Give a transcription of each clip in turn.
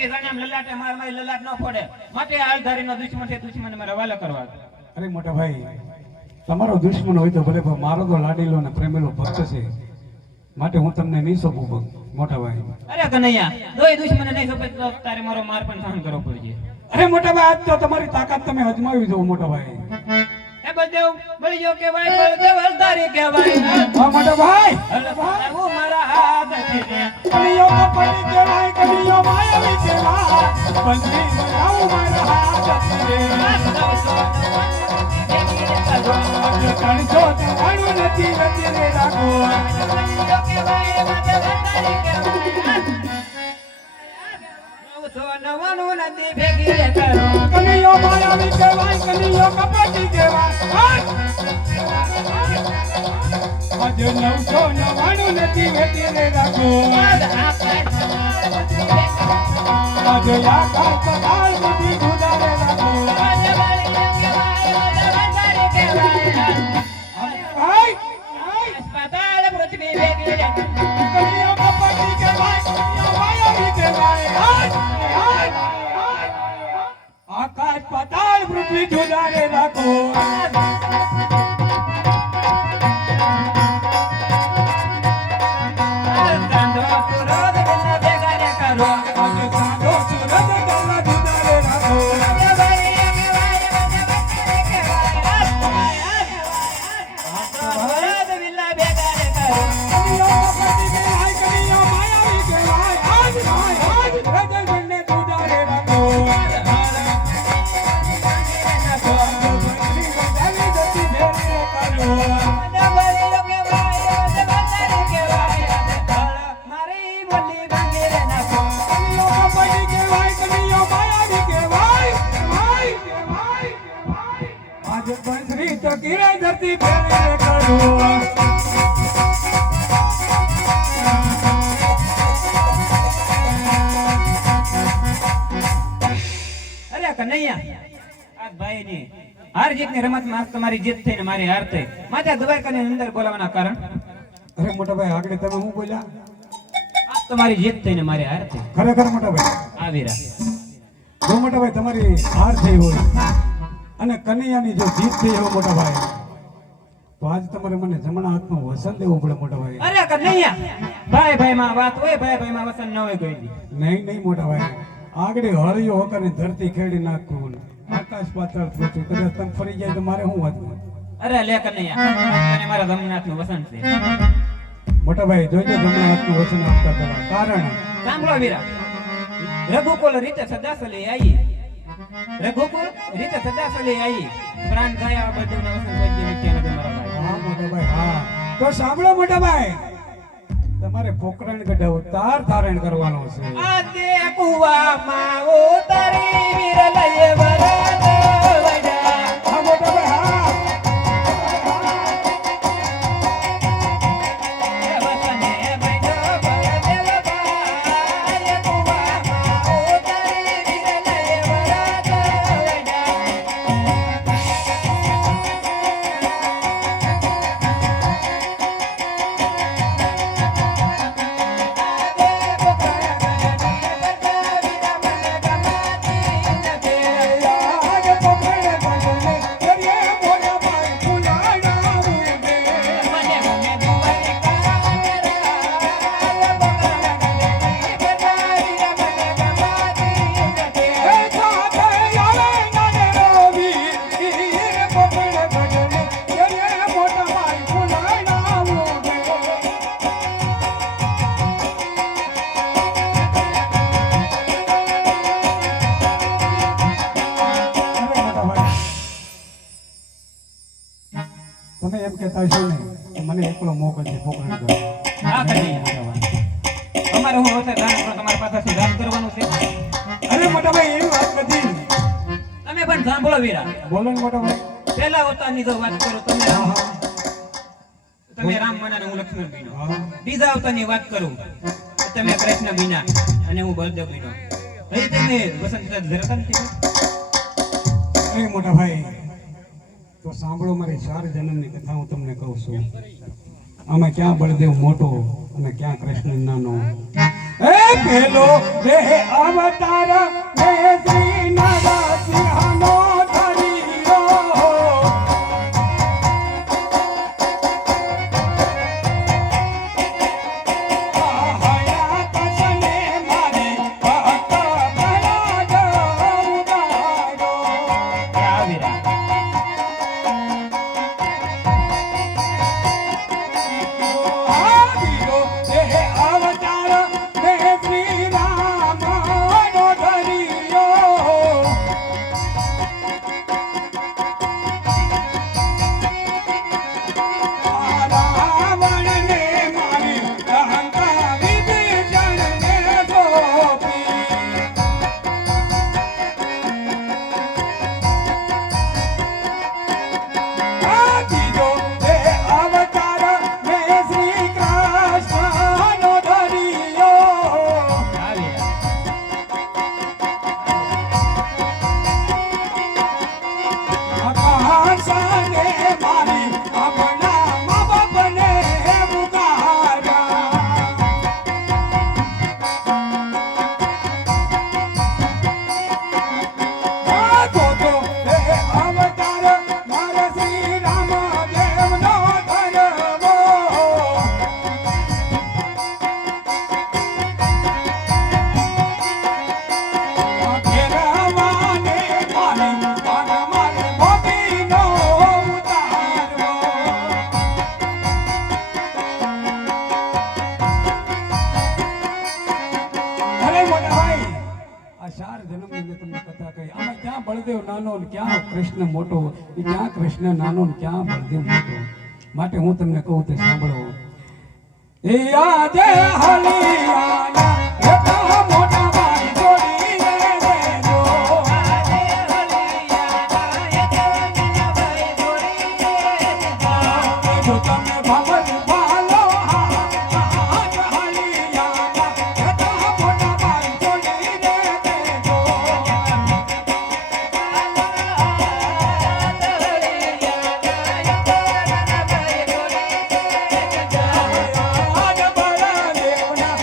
કરી જાણે આમ લલાટે મારી લલાટ ન ફોડે માટે આલધારીનો દુશ્મન છે દુશ્મન મારે વાલે કરવા અરે મોટા ભાઈ તમારો દુશ્મન હોય તો ભલે પણ મારો તો લાડીલો ને પ્રેમેલો ભક્ત છે માટે હું તમને નહીં સોંપું મોટા ભાઈ અરે કનૈયા દોય દુશ્મન નહીં સોંપે તો તારે મારો માર પણ સહન કરવો પડશે અરે મોટા ભાઈ આજ તો તમારી તાકાત તમે અજમાવી દો મોટા ભાઈ એ બળદેવ બળિયો કહેવાય બળદેવ હલધારી કહેવાય હા મોટા ભાઈ હું મારા હાથ છે કલિયો કપટી કહેવાય કલિયો માયાવી કહેવાય બંધી બનાવું મારા હાથ છે કણસો વાળું નથી નથી રે રાખો નવાનું નથી ભેગી રે કરો કલિયો માયાવી કહેવાય કલિયો કપટી કહેવાય આજે 999 નથી વેટી રે રાખો આજે આકાશ પતાળ બુદ્ધિ ગુદારે રાખો अस्पताल पृथ्वी भेगी रे કલિયો કપટી કહેવાય કલિયો માયાવી કહેવાય આકાશ પતાળ પૃથ્વી ગુદારે રાખો સાંધો સુરત બિના ભેગા રે કરો આજે સાંધો સુરત ગલા ગુદારે રાખો સુરત બિના ભેગા રે કરો કલિયો કપટી કહેવાય કલિયો માયાવી કહેવાય આજ રજનને ગુદારે રાખો મારી બોલી ભાંગી રે નાખો આજે બંસરી ચકીરે ધરતી ફેરી કરું અરે કનૈયા આ ભાઈ ની હાર જીત ની રમત માં તમારી જીત થઈ ને મારી હાર થઈ માથા દ્વારકાની અંદર બોલાવવાના કારણ અરે મોટા ભાઈ આગળ તમે શું બોલ્યા આ તમારી જીત થઈ ને મારી હાર થઈ ખરેખર મોટા ભાઈ આ વીરા જો મોટા ભાઈ તમારી હાર થઈ હોય અને કનૈયાની જો જીત થઈ હોય મોટા ભાઈ તો આજ તમારે મને જમણા હાથમાં વસન દેવું પડે મોટા ભાઈ અરે કનૈયા ભાઈ ભાઈ માં વાત હોય ભાઈ ભાઈ માં વસન ન હોય કોઈ દી નહીં નહીં મોટા ભાઈ આગળ હળિયો હોકરની ધરતી ખેડી નાખું આકાશ પાતાળ પહોંચું કદાચ તમે ફરી જાય તો મારે શું વાંચવું અરે લે કનૈયા અને મારા ગમનાથ નું વસન છે મોટા ભાઈ જોજો જમણા હાથનું વચન આપતા પેલા કારણ સાંભળો વીરા રઘુકુલ રીતે સદાસલી આવી રઘુકુલ રીતે સદાસલી આવી પ્રાણ ગયા બધું વસન પહોંચી વિદ્યા નથી મારા ભાઈ હા મોટા ભાઈ હા તો સાંભળો મોટા ભાઈ તમારે પોકરણ ગઢા ઉતાર ધારણ કરવાનો છે આદે કુવામાં ઉતારી વીર લઈએ વરાત વડા હા મોટા ભાઈ હા વસને બેઠો બળદેવ બાય કુવામાં ઉતારી વીર લઈએ વરાત આજ પોકરણ ગઢને કરીએ મોટા ભાઈ ફૂલાડાવું દે એ સાથે આવે નાને રવિ હીર પોકરણ ગઢને કરીએ મોટા ભાઈ ફૂલાડાવું દે તમે એમ કહેતા છો ને કે મને એકલો મોકો છે પોકરણ ગઢ હા કનૈયા અમારે હું હોતે દાન પણ તમારી પાસેથી દાન કરવાનું છે અરે મોટા ભાઈ એવી વાત નથી તમે પણ સાંભળો વીરા બોલો ને મોટા ભાઈ પહેલા અવતારની જો વાત કરો તમે હા હા તમે રામ બન્યા ને હું લક્ષ્મણ બન્યો હા બીજા અવતારની વાત કરું તો તમે કૃષ્ણ બન્યા અને હું બળદેવ બન્યો ભાઈ તમે વસંત ધરતા નથી એ મોટા ભાઈ તો સાંભળો મારી 4 જન્મની કથા હું તમને કહું છું આમાં ક્યાં બળદેવ મોટો અને ક્યાં કૃષ્ણ નાનો એ પેલો રે અવતાર રે શ્રી નરસિંહનો ધર્યો હયાત સને મારી ભક્ત પરાગ ઉદારો આવીરો રે અવતાર રે શ્રી રામનો ધર્યો રાવણને મારી લંકા વિભીષણને સોંપી દીધો રે અવતાર રે શ્રી કૃષ્ણનો ધર્યો આકાશને મારી આપણા મા બાપને પુકાર્યા તો રે અવતાર મારા શ્રી રામદેવનો ધર્મો ઘેરવાને મારી મારે ગોપીનો ઉતારો અરે મોટા ભાઈ આ 4 જન્મની મેં તમને કથા કહી આમાં ક્યાં બળદેવ નાનો ને ક્યાં કૃષ્ણ મોટો એ ક્યાં કૃષ્ણ નાનો ને ક્યાં બળદેવ મોટો માટે હું તમને કહું તે સાંભળો એ આજે હલિયાના હેઠા મોટા ભાઈ જોડીને દેજો જો તમે ભગત ભાલો આજે હલિયાના હેઠા મોટા ભાઈ જોડીને દેજો આજ બળદેવના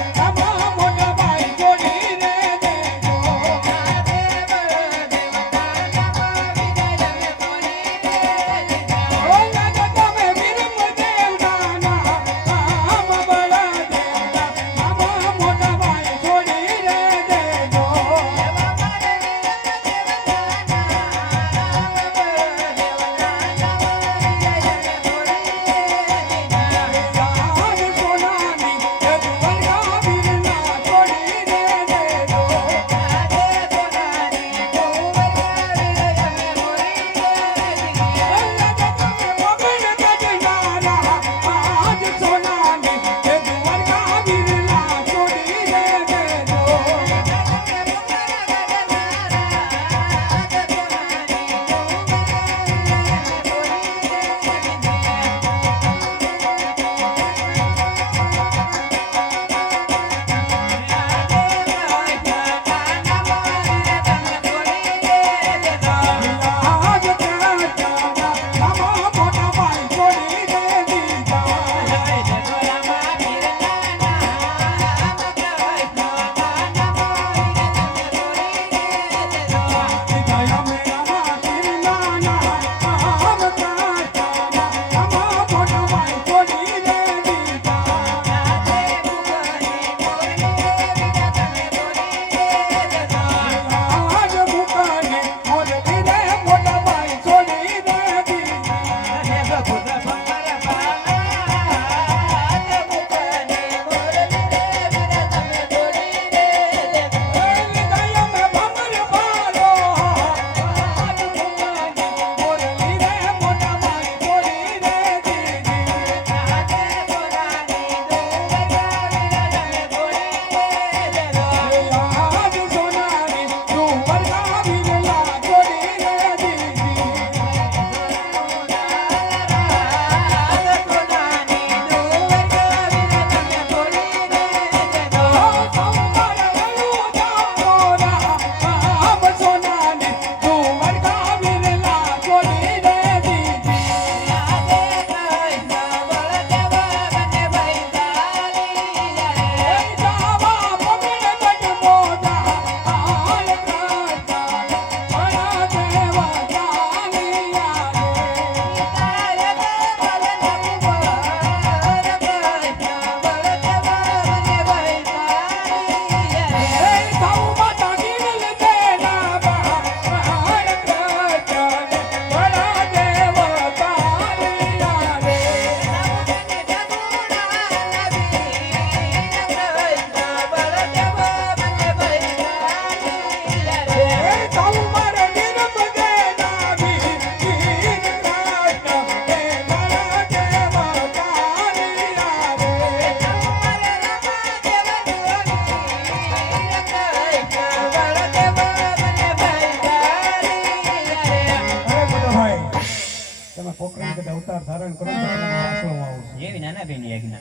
પોખરણ કદાચ અવતાર ધારણ કરો તો તમારા આશ્રમમાં આવું છું. એવી નાના બેન આજ્ઞા.